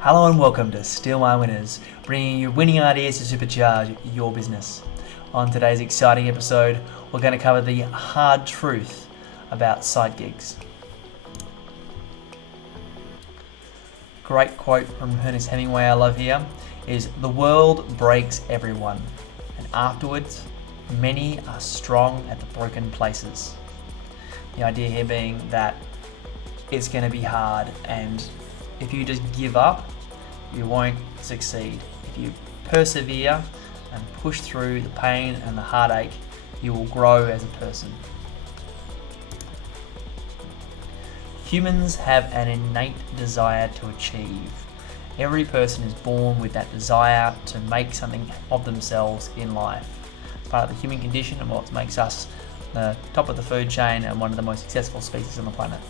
Hello and welcome to Steal My Winners, bringing you winning ideas to supercharge your business. On today's exciting episode, we're going to cover the hard truth about side gigs. Great quote from Ernest Hemingway I love here is, "The world breaks everyone, and afterwards, many are strong at the broken places." The idea here being that it's going to be hard, and if you just give up, you won't succeed. If you persevere and push through the pain and the heartache, you will grow as a person. Humans have an innate desire to achieve. Every person is born with that desire to make something of themselves in life. It's part of the human condition and what makes us the top of the food chain and one of the most successful species on the planet.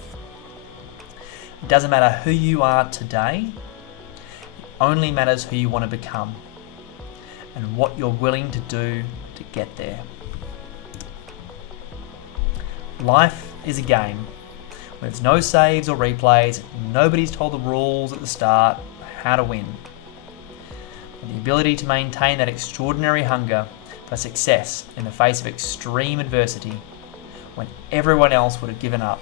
It doesn't matter who you are today, it only matters who you want to become and what you're willing to do to get there. Life is a game. There's no saves or replays, nobody's told the rules at the start, how to win. And the ability to maintain that extraordinary hunger for success in the face of extreme adversity when everyone else would have given up,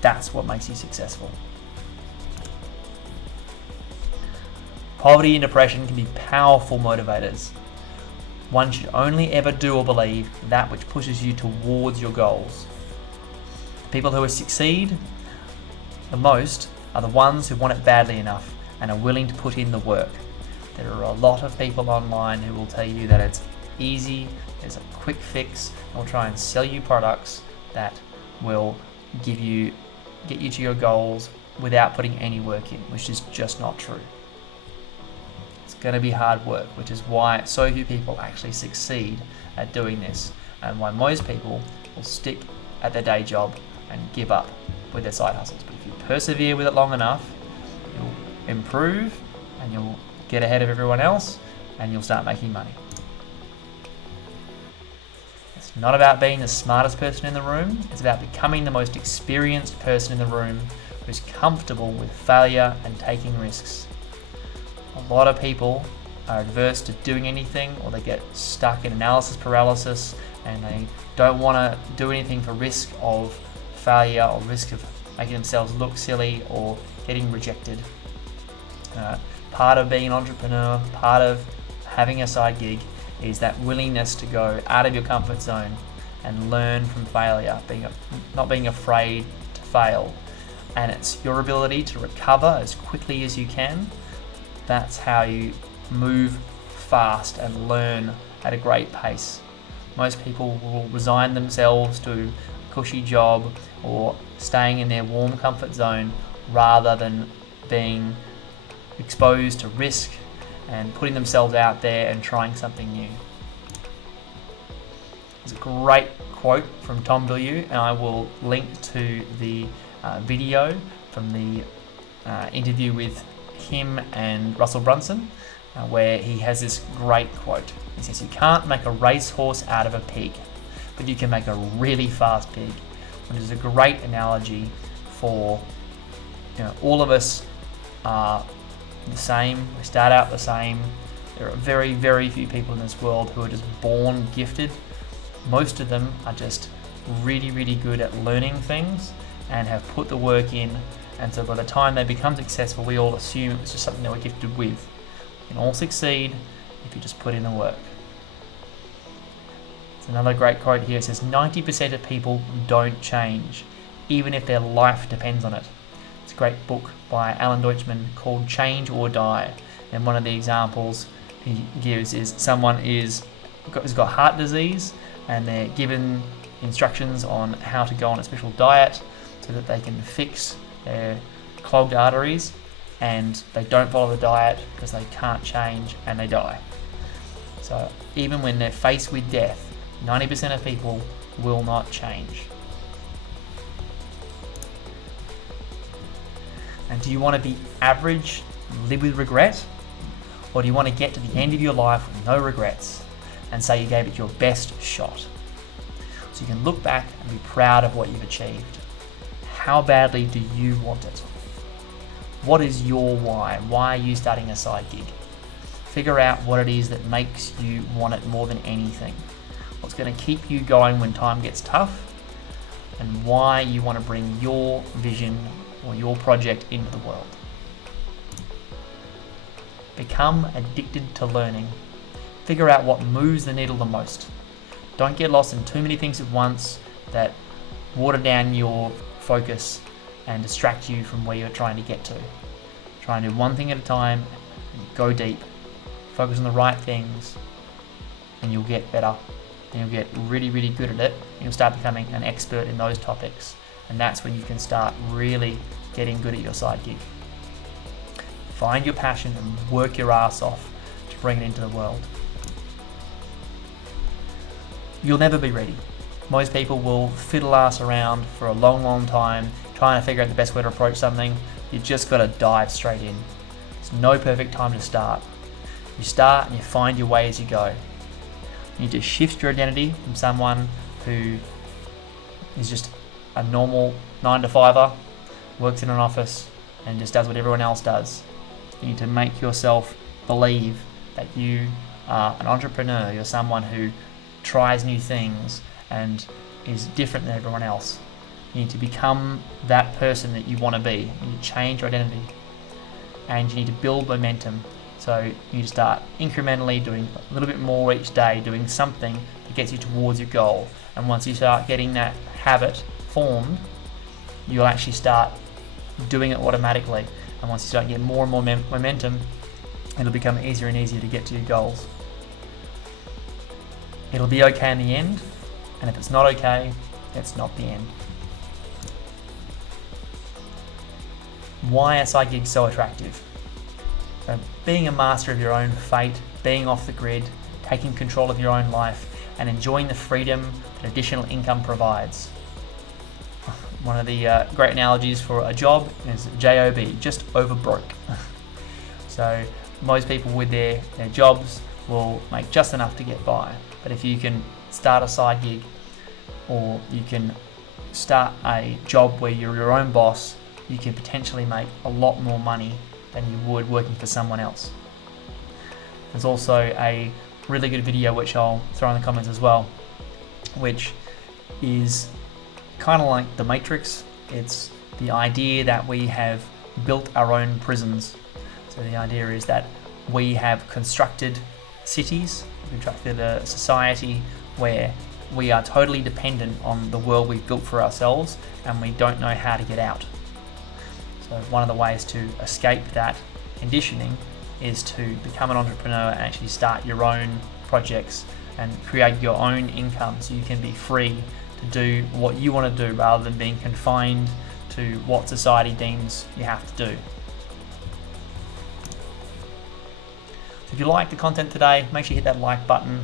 that's what makes you successful. Poverty and depression can be powerful motivators. One should only ever do or believe that which pushes you towards your goals. The people who succeed the most are the ones who want it badly enough and are willing to put in the work. There are a lot of people online who will tell you that it's easy, there's a quick fix, and will try and sell you products that will get you to your goals without putting any work in, which is just not true. It's going to be hard work, which is why so few people actually succeed at doing this, and why most people will stick at their day job and give up with their side hustles. But if you persevere with it long enough, you'll improve and you'll get ahead of everyone else and you'll start making money. It's not about being the smartest person in the room, it's about becoming the most experienced person in the room who's comfortable with failure and taking risks. A lot of people are adverse to doing anything, or they get stuck in analysis paralysis and they don't want to do anything for risk of failure or risk of making themselves look silly or getting rejected. Part of being an entrepreneur, part of having a side gig, is that willingness to go out of your comfort zone and learn from failure, not being afraid to fail. And it's your ability to recover as quickly as you can. That's how you move fast and learn at a great pace. Most people will resign themselves to a cushy job or staying in their warm comfort zone rather than being exposed to risk and putting themselves out there and trying something new. There's a great quote from Tom Bilyeu, and I will link to the video from the interview with him and Russell Brunson, where he has this great quote. He says, "You can't make a racehorse out of a pig, but you can make a really fast pig," which is a great analogy for, all of us are the same. We start out the same. There are very, very few people in this world who are just born gifted. Most of them are just really, really good at learning things and have put the work in. And so by the time they become successful, we all assume it was just something they were gifted with. You can all succeed if you just put in the work. There's another great quote here. It says, 90% of people don't change, even if their life depends on it. It's a great book by Alan Deutschman called Change or Die. And one of the examples he gives is someone has got heart disease and they're given instructions on how to go on a special diet so that they can fix their clogged arteries, and they don't follow the diet because they can't change and they die. So even when they're faced with death, 90% of people will not change. And do you want to be average, live with regret? Or do you want to get to the end of your life with no regrets and say you gave it your best shot? So you can look back and be proud of what you've achieved. How badly do you want it? What is your why? Why are you starting a side gig? Figure out what it is that makes you want it more than anything. What's going to keep you going when time gets tough, and why you want to bring your vision or your project into the world. Become addicted to learning. Figure out what moves the needle the most. Don't get lost in too many things at once that water down your focus and distract you from where you're trying to get to. Try and do one thing at a time, go deep, focus on the right things, and you'll get better. And you'll get really, really good at it. You'll start becoming an expert in those topics. And that's when you can start really getting good at your side gig. Find your passion and work your ass off to bring it into the world. You'll never be ready. Most people will fiddle ass around for a long, long time trying to figure out the best way to approach something. You just got to dive straight in. There's no perfect time to start. You start and you find your way as you go. You need to shift your identity from someone who is just a normal 9-to-5er, works in an office and just does what everyone else does. You need to make yourself believe that you are an entrepreneur. You're someone who tries new things and is different than everyone else. You need to become that person that you want to be. You need to change your identity, and you need to build momentum. So you need to start incrementally doing a little bit more each day, doing something that gets you towards your goal. And once you start getting that habit formed, you'll actually start doing it automatically. And once you start getting more and more momentum, it'll become easier and easier to get to your goals. It'll be okay in the end, and if it's not okay, it's not the end. Why are side gigs so attractive? So being a master of your own fate, being off the grid, taking control of your own life, and enjoying the freedom that additional income provides. One of the great analogies for a job is JOB, just over broke. So most people with their jobs will make just enough to get by. But if you can start a side gig, or you can start a job where you're your own boss, you can potentially make a lot more money than you would working for someone else. There's also a really good video which I'll throw in the comments as well, which is kind of like the Matrix. It's the idea that we have built our own prisons. So the idea is that we have constructed cities, we've constructed a society where we are totally dependent on the world we've built for ourselves, and we don't know how to get out. So one of the ways to escape that conditioning is to become an entrepreneur and actually start your own projects and create your own income, so you can be free to do what you want to do rather than being confined to what society deems you have to do. So if you like the content today, make sure you hit that like button.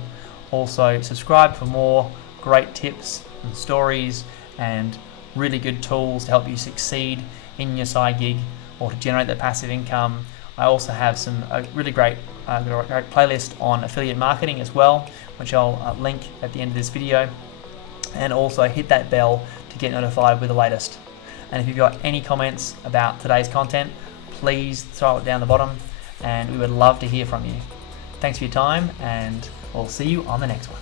Also subscribe for more great tips and stories and really good tools to help you succeed in your side gig or to generate that passive income. I also have a really great playlist on affiliate marketing as well, which I'll link at the end of this video. And also hit that bell to get notified with the latest. And if you've got any comments about today's content, please throw it down the bottom, and we would love to hear from you. Thanks for your time, and we'll see you on the next one.